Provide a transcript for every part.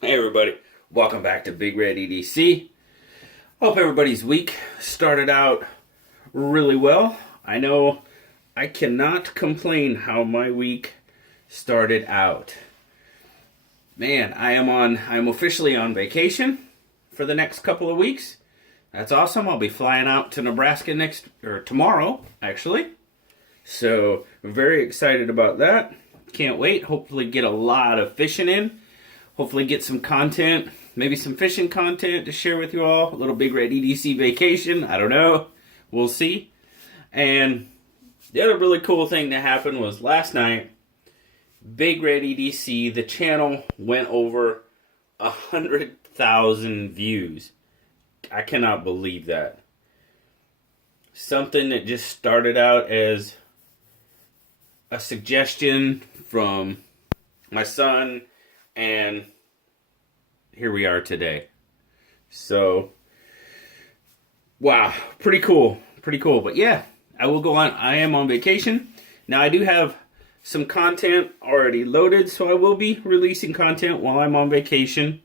Hey everybody, welcome back to Big Red EDC. Hope everybody's week started out really well. I know I cannot complain how my week started out. Man, I'm officially on vacation for the next couple of weeks. That's awesome. I'll be flying out to Nebraska tomorrow, actually. So, I'm very excited about that. Can't wait. Hopefully get a lot of fishing in. Hopefully get some content, maybe some fishing content to share with you all. A little Big Red EDC vacation. I don't know. We'll see. And the other really cool thing that happened was last night, Big Red EDC, the channel went over 100,000 views. I cannot believe that. Something that just started out as a suggestion from my son, and here we are today. So, wow, pretty cool. But yeah, I am on vacation. Now I do have some content already loaded, so I will be releasing content while I'm on vacation.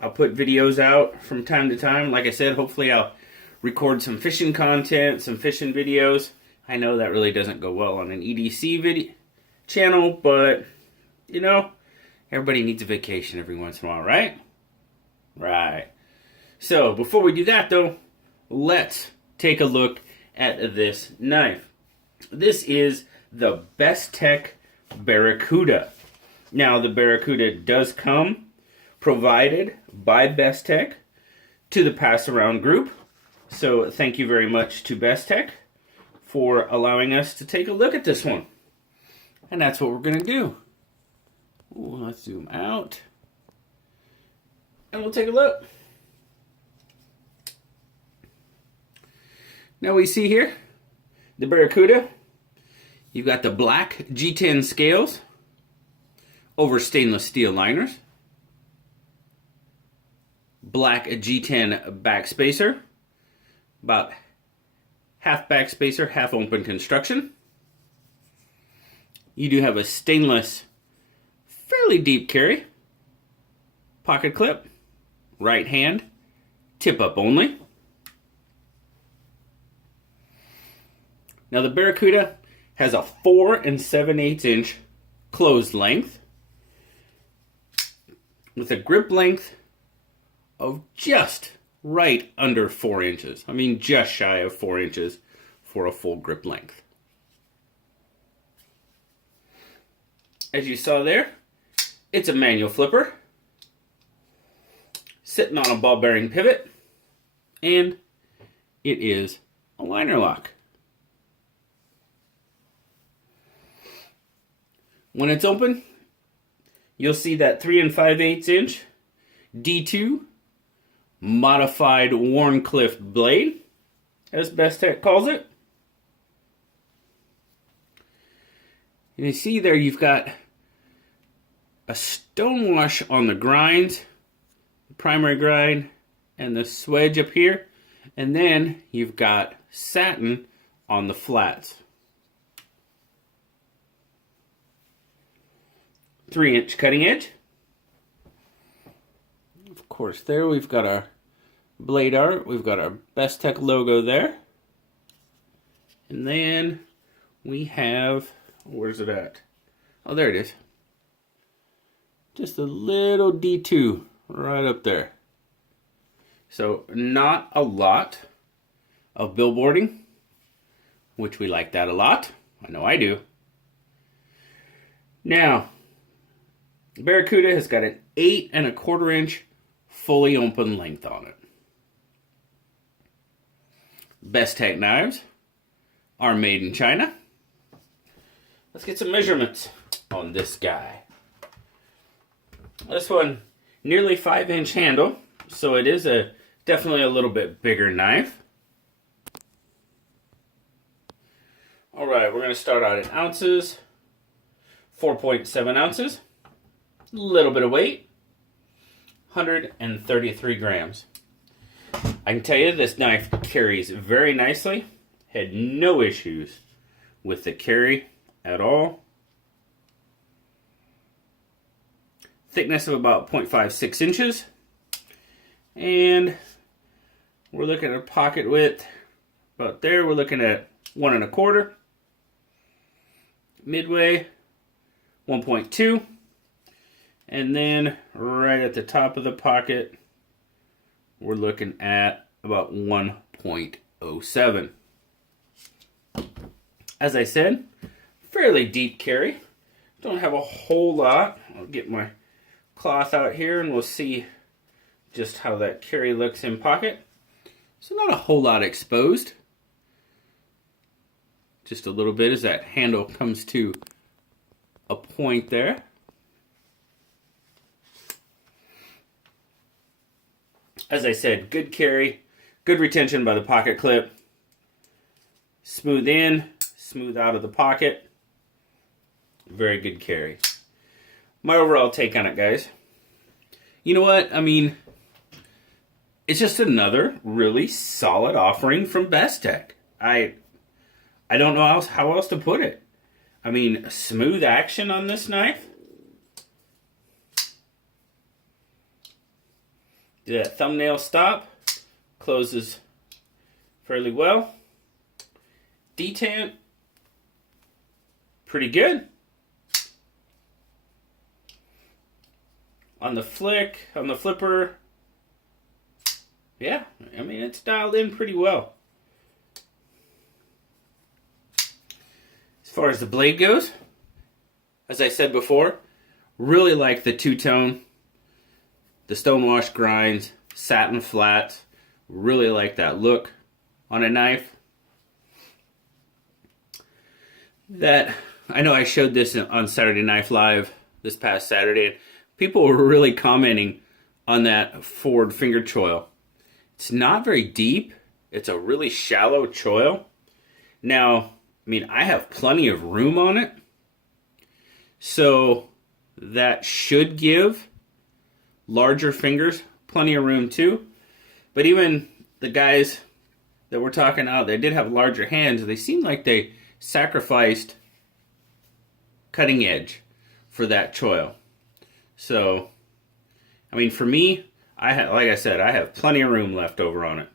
I'll put videos out from time to time. Like I said, hopefully I'll record some fishing content, some fishing videos. I know that really doesn't go well on an EDC video channel, but you know, everybody needs a vacation every once in a while, right? Right. So, before we do that, though, let's take a look at this knife. This is the Bestech Barracuda. Now, the Barracuda does come provided by Bestech to the Pass Around group. So, thank you very much to Bestech for allowing us to take a look at this one. And that's what we're going to do. Ooh, let's zoom out. And we'll take a look. Now we see here, the Barracuda. You've got the black G10 scales over stainless steel liners. Black G10 backspacer. About half backspacer, half open construction. You do have a stainless, fairly deep carry. Pocket clip. Right hand. Tip up only. Now the Barracuda has a 4 7/8 inch closed length with a grip length of just right under 4 inches. I mean, just shy of 4 inches for a full grip length. As you saw there, it's a manual flipper, sitting on a ball bearing pivot, and it is a liner lock. When it's open, you'll see that 3 5/8 inch D2 modified Warncliffe blade, as Bestech calls it. And you see there you've got a stonewash on the grinds, the primary grind, and the swedge up here. And then you've got satin on the flats. 3-inch cutting edge. Of course, there we've got our blade art. We've got our Bestech logo there. And then we have, where's it at? Oh, there it is. Just a little D2 right up there. So not a lot of billboarding, which we like that a lot. I know I do. Now, Barracuda has got an 8 1/4 inch fully open length on it. Bestech knives are made in China. Let's get some measurements on this guy. This one, nearly 5-inch handle, so it is definitely a little bit bigger knife. All right, we're going to start out in ounces. 4.7 ounces. A little bit of weight. 133 grams. I can tell you this knife carries very nicely. Had no issues with the carry at all. thickness of about 0.56 inches. And we're looking at a pocket width about there. We're looking at 1 1/4. Midway, 1.2. And then right at the top of the pocket, we're looking at about 1.07. As I said, fairly deep carry. Don't have a whole lot. I'll get my cloth out here and we'll see just how that carry looks in pocket. So not a whole lot exposed. Just a little bit as that handle comes to a point there. As I said, good carry, good retention by the pocket clip. Smooth in, smooth out of the pocket. Very good carry. My overall take on it, guys. You know what? I mean, it's just another really solid offering from Bestech. I don't know how else to put it. I mean, smooth action on this knife. That thumbnail stop closes fairly well. Detent, pretty good. On the flick, on the flipper, yeah, I mean, it's dialed in pretty well. As far as the blade goes, as I said before, really like the two-tone, the stonewash grinds, satin flats. Really like that look on a knife. That, I know I showed this on Saturday Knife Live this past Saturday. People were really commenting on that forward finger choil. It's not very deep. It's a really shallow choil. Now, I mean, I have plenty of room on it. So that should give larger fingers plenty of room too. But even the guys that we're talking out, they did have larger hands. They seemed like they sacrificed cutting edge for that choil. So, I mean, for me, like I said, I have plenty of room left over on it.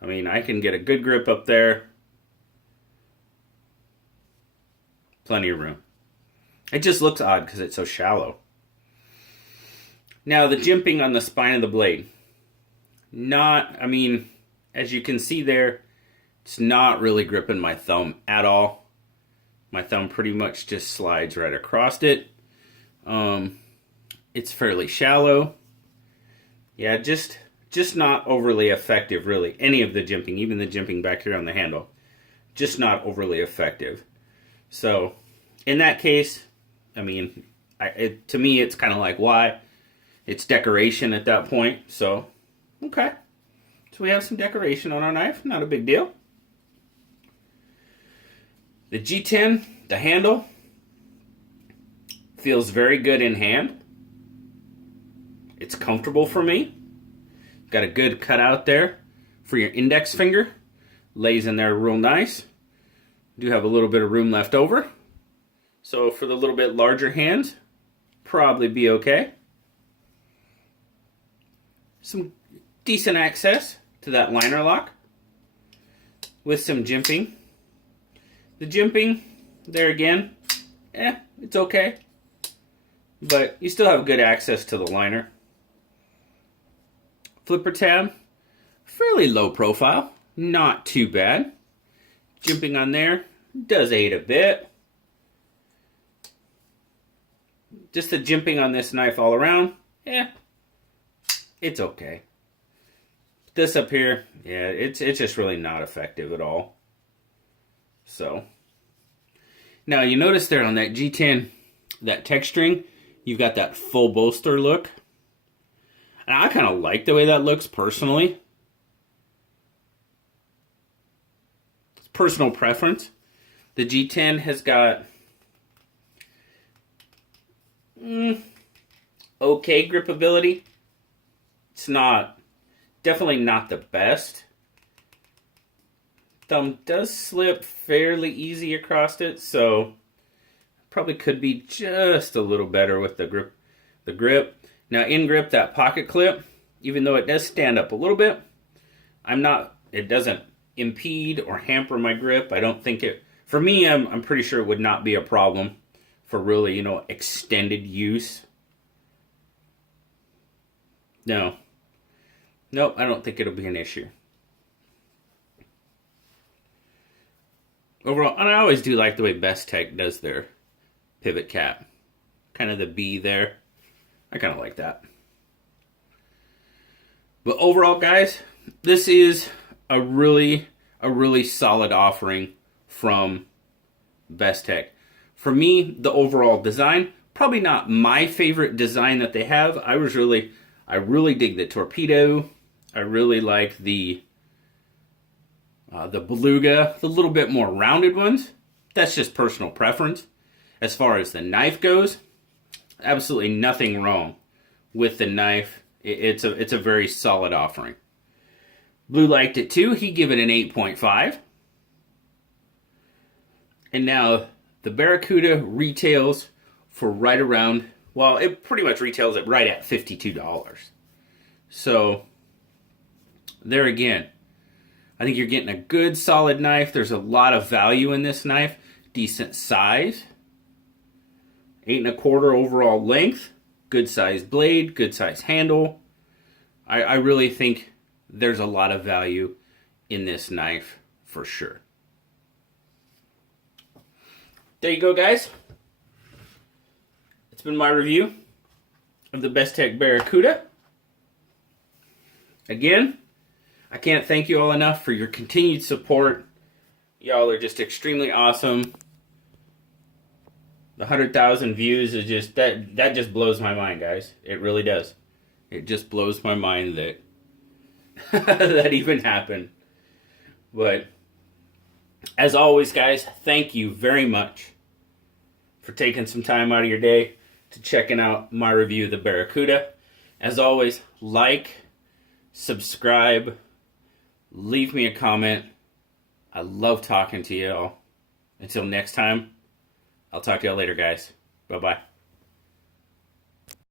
I mean, I can get a good grip up there. Plenty of room. It just looks odd because it's so shallow. Now, the jimping on the spine of the blade. I mean, as you can see there, it's not really gripping my thumb at all. My thumb pretty much just slides right across it. It's fairly shallow. Yeah, just not overly effective, really. Any of the jimping, even the jimping back here on the handle, just not overly effective. So, in that case, I mean, to me, it's kind of like, why? It's decoration at that point. So, okay. So we have some decoration on our knife. Not a big deal. The G10, the handle, feels very good in hand. It's comfortable for me. Got a good cutout there for your index finger. Lays in there real nice. Do have a little bit of room left over. So for the little bit larger hands, probably be okay. Some decent access to that liner lock with some jimping. The jimping, there again, it's okay. But you still have good access to the liner. Flipper tab, fairly low profile, not too bad. Jimping on there does aid a bit. Just the jimping on this knife all around, it's okay. This up here, it's just really not effective at all. So, now you notice there on that G10, that texturing, you've got that full bolster look. And I kind of like the way that looks personally. It's personal preference. The G10 has got okay gripability. It's definitely not the best. Thumb does slip fairly easy across it, so probably could be just a little better with the grip. the grip. Now in grip, that pocket clip, even though it does stand up a little bit, it doesn't impede or hamper my grip. I don't think it, for me, I'm pretty sure it would not be a problem for really, extended use. No. Nope, I don't think it'll be an issue. Overall, and I always do like the way Bestech does their pivot cap. Kind of the B there. I kind of like that. But overall, guys, this is a really solid offering from Bestech. For me, the overall design, probably not my favorite design that they have. I really dig the torpedo. I really like the beluga, the little bit more rounded ones. That's just personal preference. As far as the knife goes, absolutely nothing wrong with the knife. It's a very solid offering. Blue liked it too. He gave it an 8.5. And now the Barracuda retails for right around, well, it pretty much retails it right at $52. So there again, I think you're getting a good solid knife. There's a lot of value in this knife. Decent size. 8 1/4 overall length. Good size blade. Good size handle. I really think there's a lot of value in this knife for sure. There you go, guys. It's been my review of the Bestech Barracuda. Again, I can't thank you all enough for your continued support. Y'all are just extremely awesome. The 100,000 views is just, that just blows my mind, guys. It really does. It just blows my mind that that even happened. But as always, guys, thank you very much for taking some time out of your day to checking out my review of the Barracuda. As always, like, subscribe, leave me a comment. I love talking to you all. Until next time, I'll talk to y'all later, guys. Bye-bye.